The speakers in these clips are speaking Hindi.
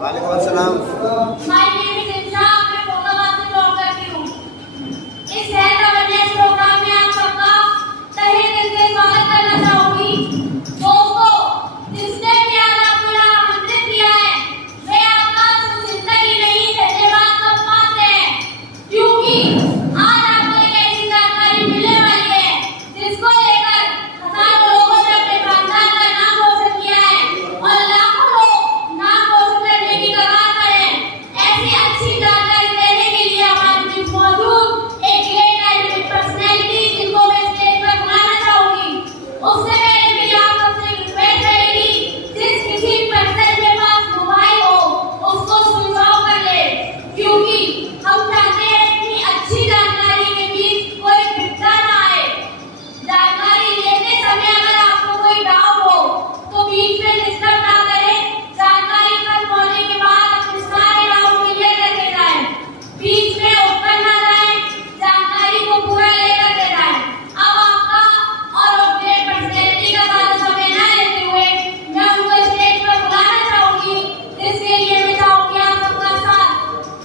वालेकुम अस्सलाम। माय नेम इज इंशा, मैं फौजाबाद से जॉब करती हूँ। इस हेल्थ अवेयरनेस प्रोग्राम में आप सबका तहे दिल से स्वागत करना चाहूंगी। दोस्तों, जिसने भी आज आपको यहाँ आमंत्रित किया है, वे आपका जिंदगी नहीं धन्यवाद का पात्र है, क्योंकि आज आपको एक ऐसी जानकारी मिलने वाली है जिसको लेकर हजारों लोगों ने अपने खानदान का नाम रोशन किया है और लाखों लोग नाम रोशन करने की कगार पर हैं। ऐसी अच्छी जानकारी देने के लिए हमारे बीच मौजूद एक ग्रेट एंड पर्सनैलिटी जिनको मैं स्टेज पर बुलाना चाहूंगी। उससे पहले भी आप सबसे रिक्वेस्ट रहेगी, जिस किसी पर्सन के पास मोबाइल हो उसको स्विच ऑफ कर ले, क्योंकि हम चाहते हैं इतनी अच्छी जानकारी के बीच कोई विपदा ना आए। जानकारी लेते समय अगर आपको कोई डाउट हो तो बीच में डिस्टर्ब ना करें। जानकारी खत्म होने के बाद अपने सारे डाउट क्लियर करके जाएं, बीच में उत्तर ना जाएं, जानकारी को पूरा लेकर के जाएं। अब आपका और अपडेट पर्सनैलिटी का ज्यादा समय न लेते हुए मैं उनको स्टेज पर बुलाना चाहूंगी। इसके लिए मैं चाहूंगी आप सबका साथ।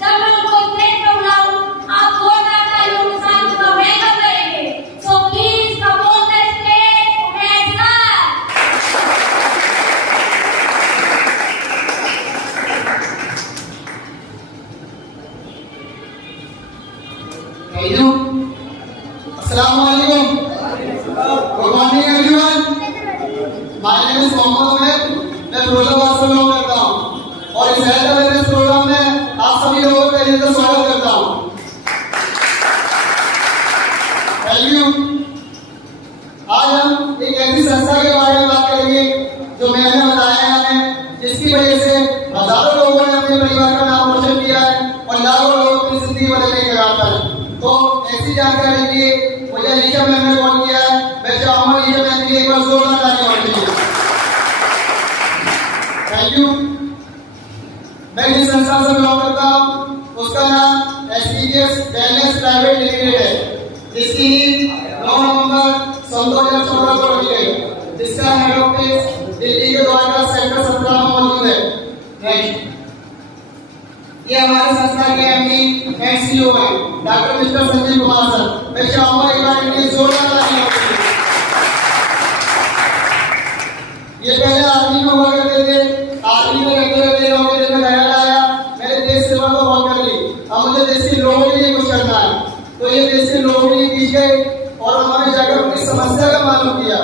जब मैं उनको स्टेज पर बुलाऊं, आप जोरदार तालियों के साथ उनका वेलकम करेंगे। So please come on the stage let's start. Hello, अस्सलाम वालेकुम। Good morning everyone. My name is Mohammad Umar, मैं फिरोजाबाद से बिलोंग करता हूँ और इस हेल्थ अवेयरनेस प्रोग्राम में आप सभी लोगों का दिल से स्वागत करता हूँ। Thank you. आज हम एक ऐसी संस्था के बारे में बात करेंगे जो मैंने बताया है, जिसकी वजह से हजारों लोगों ने अपने परिवार का नाम रोशन किया है और लाखों लोग अपनी जिंदगी बदलने के राह पर हैं। तो ऐसी जानकारी के मुझे अलीशा मैम ने कॉल किया है। मैं चाहूंगा अलीशा मैम की एक बार जोरदार तालियां होनी चाहिए। Thank you. मैं जिस संस्था से बिलोंग करता हूँ उसका नाम एसपीएस वेलनेस प्राइवेट लिमिटेड है, जिसकी 9 नवंबर 2014 को रखी गई, जिसका हेड ऑफिस दिल्ली के द्वारका सेक्टर 17 में मौजूद है। नेक्स्ट, ये हमारे संस्था के एमडी एंड सीईओ हैं doctor mister Sanjeev Kumar sir. मैं चाहूंगा एक बार इनके जोरदार तालियां होनी चाहिए। ये पहले आर्मी में हुआ करते थे, आर्मी में रहते रहते नौकरी देने में ख्याल आया, मैंने देश सेवा को बहुत कर ली, अब मुझे देश की लोगों के लिए कुछ करना है। तो ये देश के लोगों के लिए पीछे गए और उन्होंने जाकर उनकी समस्या का मालूम किया।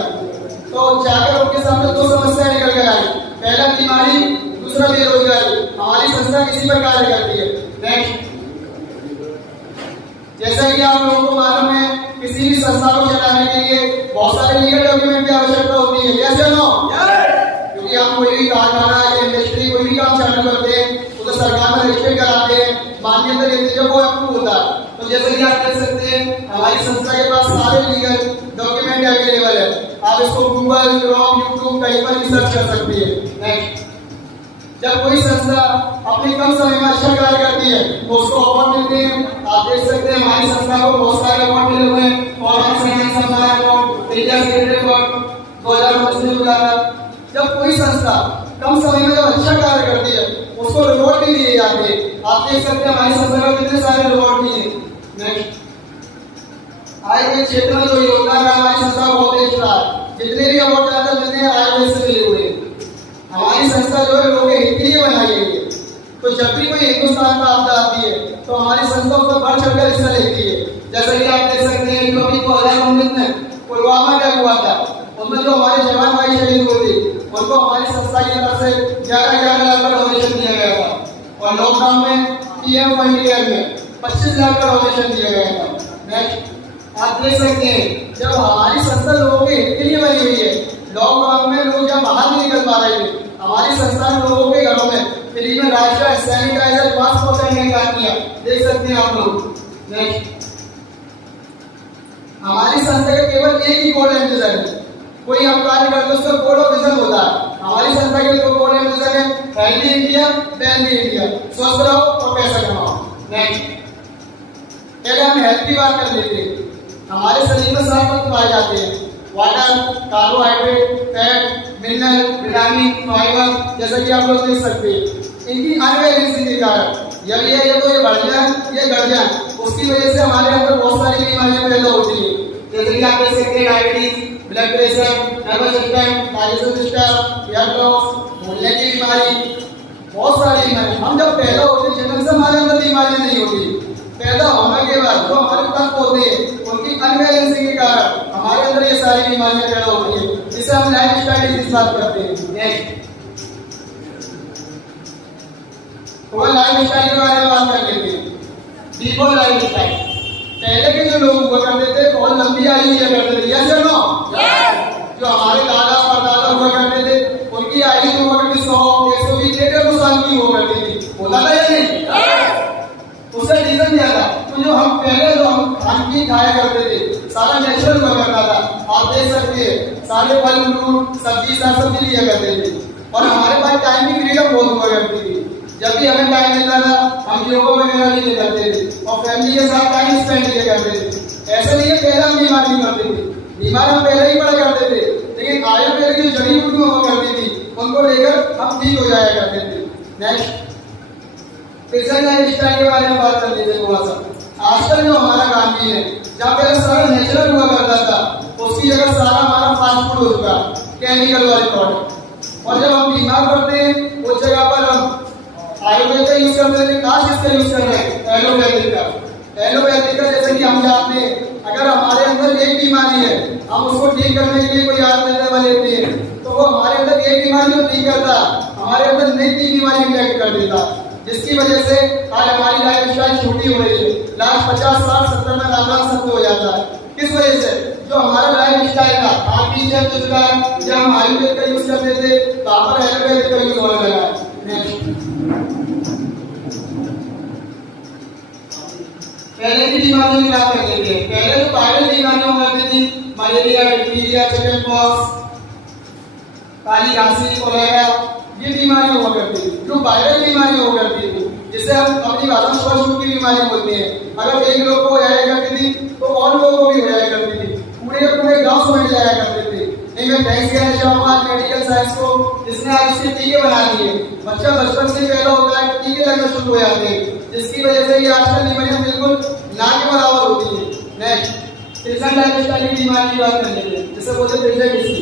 तो जाकर उनके सामने 2 समस्याएं निकल कर आई, पहला बीमारी, दूसरा बेरोजगारी। हमारी संस्था किसी पर कार्य करती है। नेक्स्ट, जैसा कि आप लोगों को मालूम है, किसी भी संस्था को चलाने के लिए बहुत सारे लीगल डॉक्यूमेंट की आवश्यकता होती है। यस या नो? क्योंकि हम कोई भी कारखाना या इंडस्ट्री कोई भी काम चालू करते हैं उसे सरकार में रजिस्टर कराते हैं, मान्यता देते हैं, जब वो अप्रूव होता है। तो जैसे कि आप देख सकते हैं हमारी संस्था के पास सारे लीगल डॉक्यूमेंट अवेलेबल है। आप इसको गूगल, क्रोम, यूट्यूब कहीं पर भी सर्च कर सकते हैं। नेक्स्ट, जब कोई संस्था अपने कम समय में अच्छा कार्य करती है तो उसको अवार्ड मिलते हैं। आप देख सकते हैं हमारी संस्था को बहुत सारे अवार्ड मिले हुए हैं, फॉरेन सम्मान अवार्ड, इंडिया सीक्रेट अवार्ड 2019 में मिला था। जब कोई संस्था कम समय में जब अच्छा कार्य करती है उसको रिवॉर्ड भी दिए जाते हैं। आप देख सकते हैं हमारी संस्था को कितने सारे रिवॉर्ड दिए। नेक्स्ट, आयुर्वेद क्षेत्र में जो योगदान है हमारी संस्था को बहुत एक्स्ट्रा है। जितने भी अवार्ड ज्यादा मिलते हैं आयुर्वेद से मिले हुए हैं। हमारी संस्था जो है लोगों के हित के लिए बनाई गई है। तो जब भी कोई हिंदुस्तान में आपदा आती है तो हमारी संस्था उसमें बढ़ चढ़कर हिस्सा लेती है। जैसा कि आप देख सकते हैं कभी 2019 में पुलवामा अटैक हुआ था, उनमें जो हमारे जवान भाई शहीद हुए थे उनको हमारी संस्था की तरफ से 11 लाख का डोनेशन दिया गया था। और लॉकडाउन में पीएम फंड केयर में 25 लाख का डोनेशन दिया गया था। नेक्स्ट, आप देख सकते हैं जब हमारी संस्था लोगों के हित के लिए बनी हुई है, लॉकडाउन में लोग जब बाहर नहीं निकल पा रहे थे, हमारी संस्था लोगों के घरों में फ्री में राशन, सैनिटाइजर, मास्क पहुंचाने का काम किया। देख सकते हैं आप लोग। नेक्स्ट, हमारी संस्था का केवल एक ही गोल एंड विजन है, कोई हम कार्य करते उसका गोल और विजन होता है। हमारी संस्था के 2 गोल एंड विजन है, हेल्दी इंडिया, वेल्दी इंडिया। स्वस्थ रहो और पैसा कमाओ। नेक्स्ट, पहले हम हेल्थ की बात कर लेते हैं। हमारे शरीर में 7 तत्व पाए जाते हैं, water, carbohydrate, fat, mineral, vitamin, fibre, जैसा कि आप लोग देख सकते हैं। इनकी अनबैलेंसिंग के कारण जब ये तो ये बढ़ जाए ये घट जाए, उसकी वजह से हमारे अंदर बहुत सारी बीमारियां पैदा होती है। जैसे कि आप देख सकते हैं diabetes, blood pressure, nervous system, digestive system, hair loss, भूलने की बीमारी, बहुत सारी बीमारी। हम जब पैदा होते हैं जन्म से हमारे अंदर बीमारियां नहीं होती, पैदा होने के बाद जो हमारे तंत्र होते हैं उनकी अनबैलेंसिंग के कारण हमारे अंदर ये सारी बीमारियां पैदा होती है, जिसे हम लाइफस्टाइल डिजीज बात करते हैं। नेक्स्ट तो लाइफस्टाइल के बारे में बात कर लेते हैं। बिफोर लाइफस्टाइल, पहले के जो लोग हुआ करते थे बहुत लंबी आयु लिया करते थे, यस और नो? जो हमारे दादा परदादा हुआ करते थे उनकी आयु जो हुआ करती 100, 120, 150 साल की हुआ करती थी। होता था या नहीं? उसका रीजन क्या था? तो जो हम पहले जो हम खान पीन खाया करते थे सारा नेचुरल हुआ करता था। आप देख सकते हैं सारे फल फ्रूट सब्जी साग सब्जी लिया करते थे और हमारे पास टाइम की फ्रीडम बहुत हुआ करती थी। जब भी हमें टाइम मिलता था हम योगा वगैरह भी करते थे और फैमिली के साथ टाइम स्पेंड किया करते थे। ऐसा नहीं है पहले हम बीमार नहीं पड़ते थे, बीमार हम पहले ही पड़ा करते थे, लेकिन आयुर्वेद की जो जड़ी बूटियां हुआ करती थी उनको लेकर हम ठीक हो जाया करते थे। नेक्स्ट पेशेंट लाइफस्टाइल के बारे में बात कर लेते हैं थोड़ा सा। आजकल जो हमारा काम भी है जहाँ पहले सारा नेचुरल हुआ करता था उसकी जगह सारा हमारा फास्ट फूड हो चुका, केमिकल वाले प्रोडक्ट। और जब हम बीमार पड़ते हैं उस जगह पर हम आयुर्वेद का यूज करते हैं, काश इसका यूज कर रहे हैं एलोपैथिक का। एलोपैथिक का जैसे कि हम जानते हैं अगर हमारे अंदर एक बीमारी है हम उसको ठीक करने के लिए कोई आयुर्वेद दवा लेते हैं तो वो हमारे अंदर एक बीमारी को ठीक करता, हमारे अंदर नई 3 बीमारी इंजेक्ट कर देता, जिसकी वजह से आज हमारी लाइफ स्टाइल छोटी हो रही है। लास्ट 50, 60, 70 में आराम सब हो जाता है। किस वजह से? जो हमारा लाइफ स्टाइल था खान पीन जब हम आयुर्वेद का यूज करते थे तो आप पर एलोपैथिक का यूज होने लगा है। पहले की बीमारियों की बात कर लेते हैं। पहले तो वायरल बीमारियां हुआ करती थी, मलेरिया, डिप्थीरिया, चिकन पॉक्स, काली खांसी, कोलेरा, ये बीमारियां हुआ करती थी जो वायरल बीमारियां हुआ करती थी, जिसे हम अपनी भाषा में श्वास की बीमारी बोलते हैं। अगर एक लोग को हो जाया करती थी तो और लोगों को भी हो जाया करती थी, पूरे पूरे गांव समझ जाया करते थे। लेकिन थैंक्स के मेडिकल साइंस को जिसने आज इसके टीके बना दिए, बच्चा बचपन से पैदा होता है टीके लगना शुरू हो जाते हैं, जिसकी वजह से ये आजकल बीमारियां बिल्कुल ना के बराबर होती है। नेक्स्ट पेशेंट लाइफस्टाइल की बीमारी की बात कर लेते हैं, जिसे बोलते हैं पेशेंट डिसीज।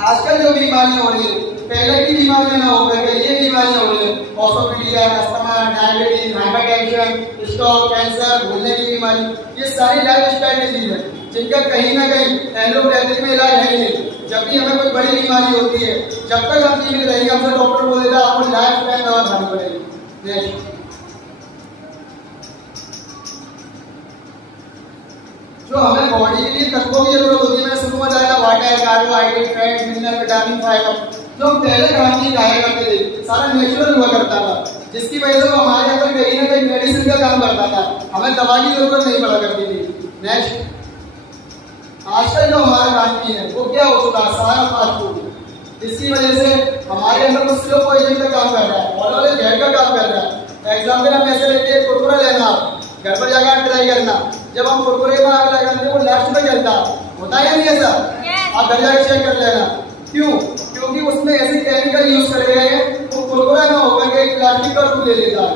आजकल जो बीमारियां हो रही है पहले की बीमारियां ना होकर के ये बीमारियां हो रही है, orthopaedia, asthma, diabetes, hypertension, stroke, cancer, भूलने की बीमारी, ये सारी लाइफस्टाइल डिजीज है जिनका कहीं ना कहीं एलोपैथिक में इलाज है नहीं। जब भी हमें कोई बड़ी बीमारी होती है जब तक हम जीवित रहेंगे हमसे डॉक्टर बोल देता है आपको लाइफ टाइम दवा खानी पड़ेगी। जो हमें बॉडी के लिए तत्वों की जरूरत होती है, मैंने शुरू में बताया water, carbohydrate, fat, mineral, vitamin, fibre, जो हम पहले खाने खाया करते थे सारा नेचुरल हुआ करता था, जिसकी वजह से वो हमारे अंदर कहीं ना कहीं मेडिसिन का काम करता था, हमें दवा की जरूरत नहीं पड़ा करती थी। नेक्स्ट आजकल जो हमारा खान है वो क्या हो चुका है, सारा फास्ट फूड, जिसकी वजह से हमारे अंदर कुछ स्लो पॉइजन का काम कर रहा है और जहर का काम कर रहा है। एग्जाम्पल हम ऐसे लेते हैं, कुरकुरा लेना, घर पर जाकर ट्राई करना, जब हम कुरकुरे को आग लगाते हैं वो लास्ट में जलता होता है नहीं ऐसा? आप घर जाकर चेक कर लेना। क्यों? क्योंकि उसमें ऐसे केमिकल यूज करे गए हैं वो कुरकुरा ना होकर के प्लास्टिक का रूप ले लेता है।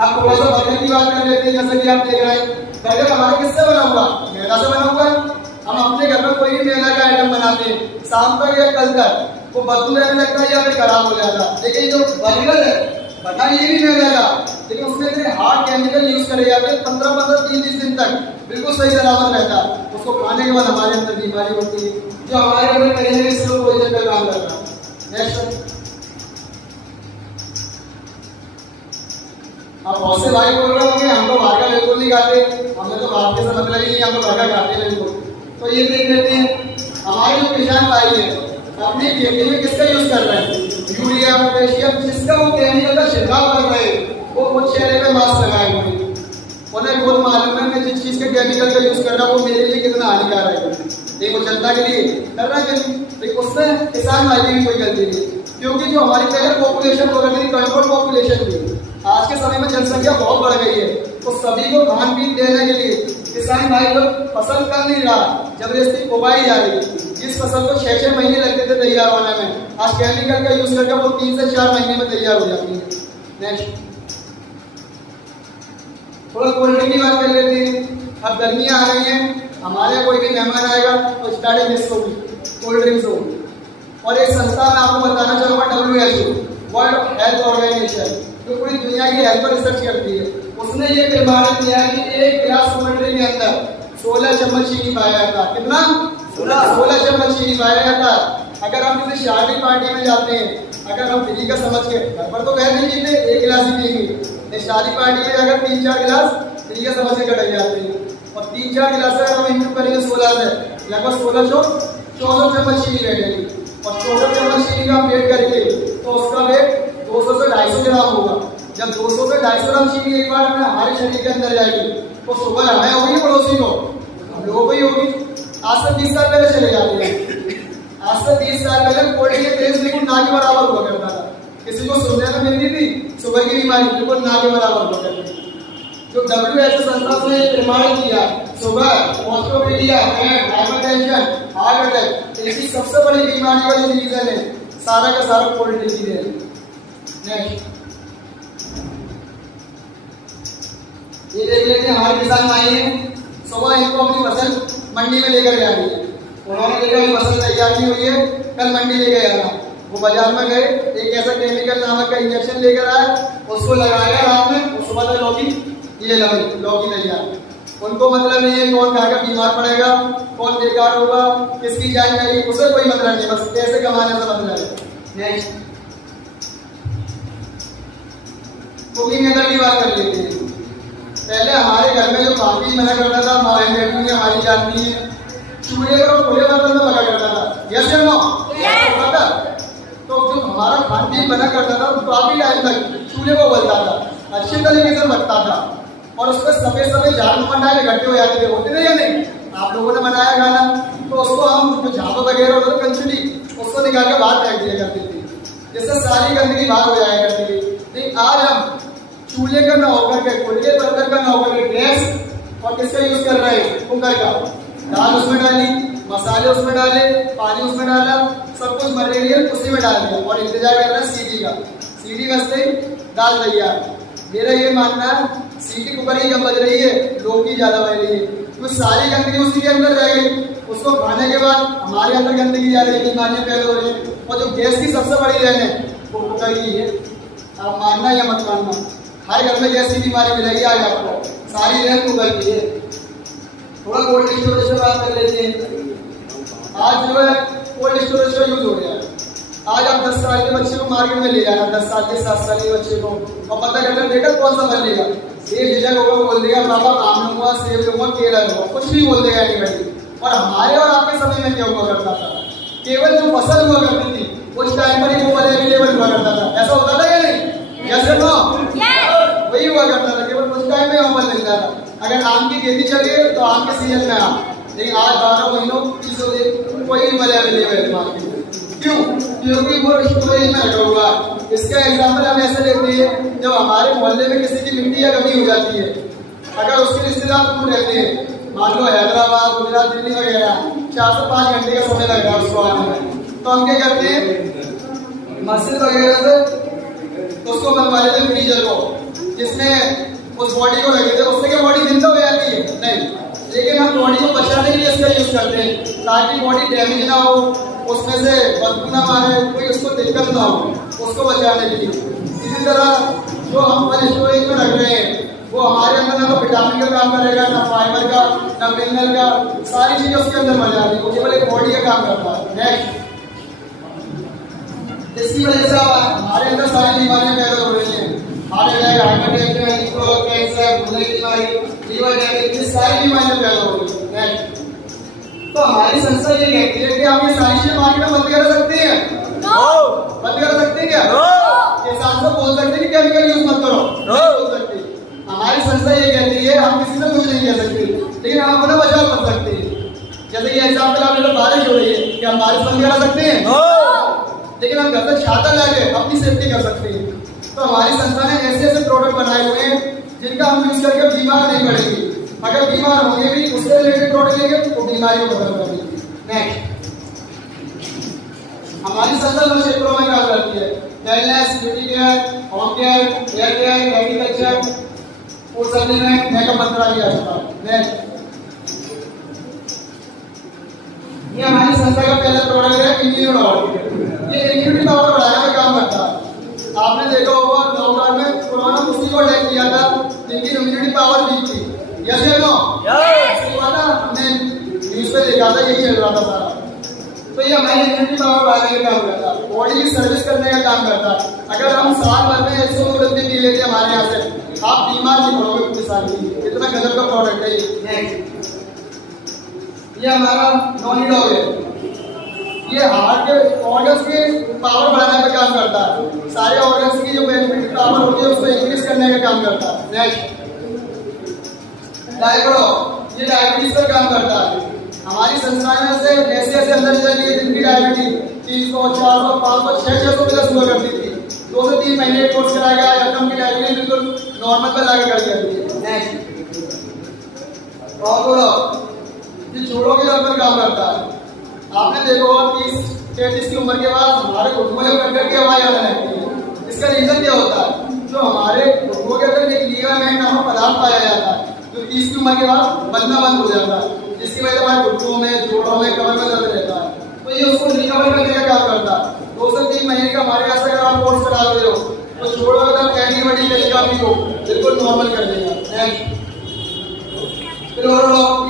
आप थोड़ा सा बर्गर की बात कर लेते हैं, जैसे कि आप देख रहे हैं बर्गर हमारा किससे बना हुआ? मैदा से बना हुआ है। हम अपने घर में कोई भी मैदा का आइटम बनाते हैं, शाम तक या कल तक वो बदबू रहने लगता है या फिर खराब हो जाता है। लेकिन जो बर्गर है बना ये भी मैदा का, लेकिन उसमें इतने हार्ड केमिकल यूज करे जाते हैं, 15-15, 30 दिन तक बिल्कुल सही सलामत रहता है। उसको खाने के बाद हमारे अंदर बीमारी होती है जो हमारे अंदर कहीं ना कहीं स्लो पॉइजन का काम करता है। नेक्स्ट आप बहुत से भाई बोल रहे होंगे हम तो बाहर का बिल्कुल नहीं खाते, हमें तो बाहर के से मतलब ही नहीं, हम तो घर का खाते हैं बिल्कुल। तो ये देख लेते हैं हमारे जो किसान भाई है अपनी खेती में किसका यूज कर रहे हैं, यूरिया, पोटेशियम, जिसका वो केमिकल का छिड़काव कर रहे हैं वो खुद चेहरे पे मास्क लगाए हुए हैं। उन्हें खुद मालूम है मैं जिस चीज के केमिकल का यूज कर रहा हूँ वो मेरे लिए कितना हानिकारक है, लेकिन वो जनता के लिए कर रहा है, लेकिन उसमें किसान भाई की भी कोई गलती नहीं, क्योंकि जो हमारी पहले पॉपुलेशन हो रही थी कंट्रोल पॉपुलेशन थी, आज के समय में जनसंख्या बहुत बढ़ गई है, तो सभी को खान पीन देने के लिए किसान भाई लोग फसल कर नहीं रहा, जबरदस्ती उगाई जा रही है। जिस फसल को 6-6 महीने लगते थे तैयार होने में, आज केमिकल का यूज करके वो 3 से 4 महीने में तैयार हो जाती है। नेक्स्ट थोड़ा कोल्ड ड्रिंक की बात कर लेते हैं। अब गर्मियां आ रही हैं, हमारे कोई भी मेहमान आएगा तो स्टार्टिंग मिस होगी, कोल्ड ड्रिंक्स होगी। और एक संस्था में आपको बताना चाहूँगा, WHO वर्ल्ड हेल्थ ऑर्गेनाइजेशन, जो पूरी दुनिया की हेल्थ पर रिसर्च करती है, उसने ये प्रमाणित किया है कि एक गिलास कोल्ड ड्रिंक के अंदर 16 चम्मच चीनी पाया जाता है। कितना? 16 चम्मच चीनी पाया जाता है। अगर हम किसी शादी पार्टी में जाते हैं, अगर हम फ्री का समझ के, घर पर तो कह नहीं पीते, एक गिलास ही पिएंगे, शादी पार्टी में अगर 3-4 गिलास फ्री का समझ के कटाई जाते हैं, और 3-4 गिलास अगर हम इंक्लूड करेंगे 16 से, लगभग 14 चम्मच चीनी बैठेगी। और 14 चम्मच चीनी का वेट करके तो उसका वेट 200 से 250 ग्राम होगा। जब 200 से 250 ग्राम चीनी एक बार में हमारे शरीर के अंदर जाएगी तो शुगर हमें होगी, पड़ोसी को, हम लोगों को ही होगी। आज से 20 साल पहले चले जाते हैं, आज से 30 साल पहले कोल्ड ड्रिंक के बिल्कुल ना के बराबर हुआ करता था। किसी को सुनने में मिलती थी शुगर की बीमारी, बिल्कुल ना के बराबर हुआ करती थी। जो WHO संस्था से प्रमाणित किया, शुगर, ऑस्टियोपीडिया, हाइपरटेंशन, हार्ट अटैक, ऐसी सबसे बड़ी बीमारी वाली रीजन है सारा का सारा कोल्ड ड्रिंक ही है। नेक्स्ट ये देख लेते हैं, हमारे किसान भाई हैं, सुबह इनको अपनी फसल मंडी में लेकर जा रही है। उन्होंने देखा कि फसल तैयार नहीं हुई है, कल मंडी लेके जाना। वो बाजार में गए, एक ऐसा केमिकल नामक का इंजेक्शन लेकर आए, उसको लगाया रात में, उस सुबह तक लौकी, ये लौकी तैयार। उनको मतलब नहीं है कौन खाकर बीमार पड़ेगा, कौन बेकार होगा, किसकी जान जाएगी, उसे कोई मतलब नहीं, बस पैसे कमाने से मतलब है। नेक्स्ट कुकिंग मेथड की बात कर लेते हैं। पहले हमारे घर में जो काफी मना करता था, हमारे बेटी हमारी जानती है, चूल्हे पर खुले बर्तन में बना करता था। यस या नो? पता? तो जो हमारा खान पीन बना करता था काफी टाइम तक चूल्हे को उबलता था, अच्छे तरीके से बनता था, और उसमें सफेद झाड़ू मंडाए इकट्ठे हो जाते थे, होते थे या नहीं? आप लोगों ने बनाया खाना, तो उसको हम जो झाड़ू वगैरह होता था कंचुली, उसको निकाल के बाहर फेंक दिया करते थे, जिससे सारी गंदगी बाहर हो जाया करती थी। लेकिन आज हम चूल्हे का ना होकर के, खुले बर्तन का ना होकर के, गैस और किसका यूज कर रहे हैं? कुकर का। दाल उसमें डाली, मसाले उसमें डाले, पानी उसमें डाला, सब कुछ मटेरियल उसी में डाल दिया और इंतजार कर रहा है सीटी का। सीटी बजते ही दाल तैयार। मेरा ये मानना है सीटी कुकर की कम बज रही है, लोग की ज्यादा बज रही है, तो सारी गंदगी उसी के अंदर रह गई। उसको खाने के बाद हमारे अंदर गंदगी जा रही है, बीमारियां पैदा हो रही है। और जो गैस की सबसे बड़ी रहन है वो कुकर की है। आप मानना या मत मानना, हर घर में गैस की बीमारी मिलेगी आज आपको, सारी रहन कुकर की है। थोड़ा कोल्ड स्टोरेज से बात कर लेते हैं। आज जो है कोल्ड स्टोरेज का यूज हो गया है। आज आप 10 साल के बच्चे को मार्केट में ले जाना, 10 साल के 7 साल के बच्चे को, और पता करना बेटा कौन सा फल लेगा, एक झिझक होगा, बोल देगा पापा आम लूंगा, सेब लूंगा, केला लूंगा, कुछ भी बोल देगा एनीबॉडी। और हमारे और आपके समय में क्या हुआ करता था, केवल जो फसल हुआ करती थी उस टाइम पर ही वो फल अवेलेबल हुआ करता था। ऐसा होता था या नहीं? यस या नो? वही हुआ करता था, केवल उस टाइम में वो फल मिलता था। अगर आम की खेती चले तो आम के सीजन में आम, लेकिन आज 12 महीनों कोई भी फल अवेलेबल है मार्केट में। क्यों? क्योंकि वो स्टोरेज में रखा हुआ है। इसका एग्जाम्पल हम ऐसे लेते हैं, जब हमारे मोहल्ले में किसी की मिट्टी या कमी हो जाती है, अगर उसके रिश्तेदार दूर रहते हैं, मान लो हैदराबाद, गुजरात, दिल्ली वगैरह, 4 से 5 घंटे का समय लगेगा उसको आने में, तो हम क्या करते हैं, मस्जिद वगैरह से उसको मंगवा लेते हैं फ्रीजर को, जिसमें उस बॉडी को लगे थे, उससे क्या बॉडी जिंदा हो जाती है? नहीं। लेकिन हम बॉडी को बचाने के लिए इसका यूज करते हैं, ताकि बॉडी डैमेज ना हो, उसमें से बदबू ना मारे, कोई उसको दिक्कत ना हो, उसको बचाने के लिए। इसी तरह जो हम फल स्टोरेज में रख रहे हैं वो हमारे अंदर ना तो विटामिन का काम करेगा, ना फाइबर का, ना मिनरल का, सारी चीजें उसके अंदर मर जाती है, वो केवल एक बॉडी का काम करता है। नेक्स्ट, इसकी वजह से हमारे अंदर सारी बीमारियां पैदा हो रही हैं। Heart attack, hypertension, stroke, cancer, हृदय की बीमारी, लीवर डैमेज, ये सारी बीमारियां पैदा हो रही हैं। नेक्स्ट, तो हमारी संस्था ये कहती है कि आप ये सारी चीजें मार्केट में बंद कर सकते हैं। बंद कर सकते हैं क्या? किसान को बोल सकते हैं कि केमिकल यूज मत करो, नहीं बोल सकते। हमारी संस्था ये कहती है हम किसी से कुछ नहीं कह सकते, लेकिन हम अपना बचाव कर सकते हैं। जैसे ये एग्जाम्पल आपने, बारिश हो रही है, क्या हम बारिश बंद करा सकते हैं? लेकिन हम घर से छाता लाके अपनी सेफ्टी कर सकते हैं। तो हमारी संस्था ने ऐसे ऐसे प्रोडक्ट बनाए हुए हैं जिनका हम यूज करके बीमार नहीं पड़ेंगे। अगर बीमार होंगे भी उससे रिलेटेड प्रोडक्ट लेंगे तो बीमारियों को खत्म कर देंगे। नेक्स्ट, हमारी संस्था दो क्षेत्रों में काम करती है, wellness, beauty care, home care, hair care, agriculture, food supplement, makeup मंत्रालय अस्पताल। नेक्स्ट, ये हमारी संस्था का पहला प्रोडक्ट है इम्यूनोड। ये इम्यूनिटी पावर बढ़ाने का काम करता है। आपने देखा होगा लॉकडाउन में कोरोना उसी को अटैक किया था जिनकी इम्यूनिटी पावर वीक थी। यस या नो? यस। हमने न्यूज़ पे देखा था, यही चल रहा था सारा। तो ये हमारी इम्यूनिटी पावर बढ़ाने का काम करता है, बॉडी की सर्विस करने का काम करता है। अगर हम साल भर में 100 दिन पी लेते हमारे यहाँ से, आप बीमार नहीं पड़ोगे पूरे साल में। इतना गजब का प्रोडक्ट है ये। ये हमारा नॉनिडॉग है। ये हार्ट के ऑर्गन्स की पावर बढ़ाने का काम करता है। सारे ऑर्गन्स की जो बेनिफिट पावर होती है उसको इंक्रीज करने का काम करता है। नेक्स्ट, डायग्रो, ये डायबिटीज पर काम करता है। हमारी संस्था में से ऐसे ऐसे अंदर चली है जिनकी डायबिटीज 300, 400, 500, 600 प्लस हुआ करती थी। 2 से 3 महीने कोर्स कराया गया, एकदम की डायबिटीज बिल्कुल नॉर्मल पर लाके कर जाती है। नेक्स्ट, और ये जोड़ों के दर्द पर काम करता है। आपने देखो 30-33 की उम्र के बाद हमारे घुटनों में कटकर की आवाज आने लगती है। इसका रीजन क्या होता है? जो हमारे घुटनों के अंदर एक लीगामेंट नामक पदार्थ पाया जाता है जो 30 की उम्र के बाद बनना बंद हो जाता है, जिसकी वजह से हमारे घुटनों में, जोड़ों में, कमर में दर्द रहता है। तो ये उसको रिकवर करने का काम करता है। 2 से 3 महीने का हमारे यहाँ से अगर आप कोर्स करा रहे हो तो जोड़ों का दर्द एंटीबायोटिक को बिल्कुल नॉर्मल कर देगा। फिर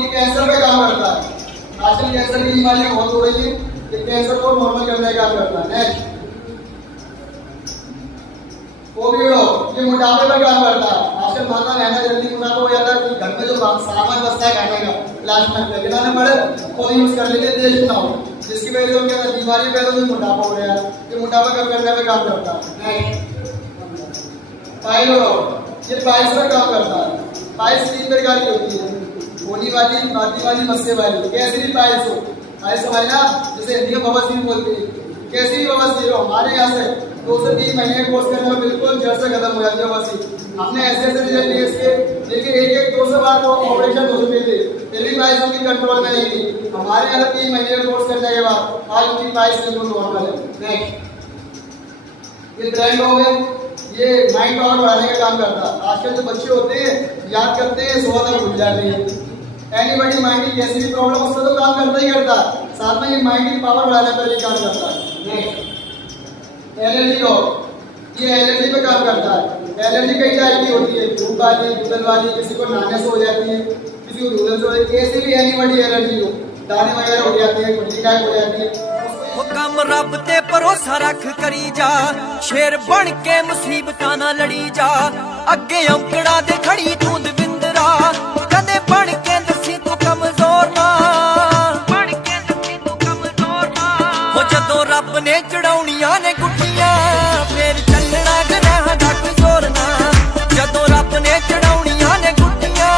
ये कैंसर पे काम करता है। आजकल कैंसर की बीमारियां बहुत हो रही है, ये कैंसर को नॉर्मल करने का काम करता है। नेक्स्ट, ये मोटापे पर काम करता है। आजकल मानना रहना जल्दी मोटापा हो जाता है कि घर में जो सामान बचता है खाने का लास्ट में फेंकना न पड़े और यूज कर लेते देश ना हो, जिसकी वजह से उनके अंदर बीमारी पैदा होती है, मोटापा हो रहा है। ये मोटापा कम करने पे काम करता है। नेक्स्ट, ये पाइल्स पर काम करता है। पाइल्स 3 प्रकार की होती है, होली वाली, बाती वाली, मस्से वाली। कैसी भी पाइल्स हो, पाइल्स समझना जैसे हिंदी में बवासीर बोलते हैं, कैसी भी बवासीर हो हमारे यहाँ से 2 से 3 महीने कोर्स करने में बिल्कुल जड़ से खत्म हो जाती है बवासीर। हमने ऐसे ऐसे रिजल्ट लिए इसके, लेकिन 1-200 बार तो ऑपरेशन हो चुके थे, फिर भी पाइल्स उनकी कंट्रोल में नहीं थी। हमारे यहाँ 3 महीने का कोर्स करने के बाद आज उनकी पाइल्स बिल्कुल नॉर्मल है। नेक्स्ट, ये ब्रांड हो गए, ये माइंड पावर बढ़ाने का काम करता है। आजकल जो बच्चे होते हैं याद करते हैं, 100 तक भूल जाते हैं। एनीबॉडी माइंड की कैसी भी प्रॉब्लम उससे तो काम करता ही करता है, साथ में ये माइंड की पावर बढ़ाने पर भी काम करता है। एलर्जी हो, ये एलर्जी पे काम करता है। एलर्जी कई टाइप की होती है, धूप वाली, धुंधल वाली, किसी को नहाने से हो जाती है, किसी को धुंधल से हो जाती है। कैसी भी एनीबॉडी एलर्जी हो, दाने वगैरह हो जाती है, खुजली टाइप हो जाती है, वो कम रब ते भरोसा रख करी जा, शेर बन के मुसीबतां ना लड़ी जा। अगे औंकड़ा दे खड़ी तू दविंदरा, कदे बन के दसी तू कमजोर ना, बन के दसी तू कमजोर ना। वो जदों रब ने चढ़ाउणियां ने गुठियां, फिर चलना ग्रह दा कोई जोर ना। जदों रब ने चढ़ाउणियां ने गुठियां,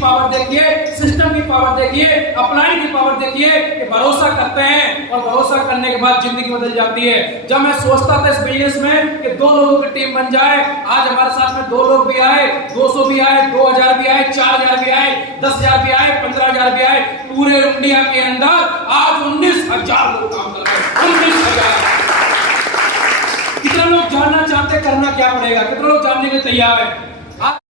पावर देखिए, सिस्टम की पावर देखिए, अपलाइन की पावर देखिए कि भरोसा करते हैं और भरोसा करने के बाद जिंदगी बदल जाती है। जब मैं सोचता था इस बिजनेस में कि 2 लोगों की टीम बन जाए, आज हमारे साथ में 2 लोग भी आए, 200 भी आए, 2000 भी आए, 4000 भी आए, 10,000 भी आए, 15,000 भी आए। पूरे इंडिया के अंदर आज 19,000 लोग काम कर रहे हैं। 19,000। कितने लोग जानना चाहते, करना क्या पड़ेगा? कितने लोग जानने के लिए तैयार है?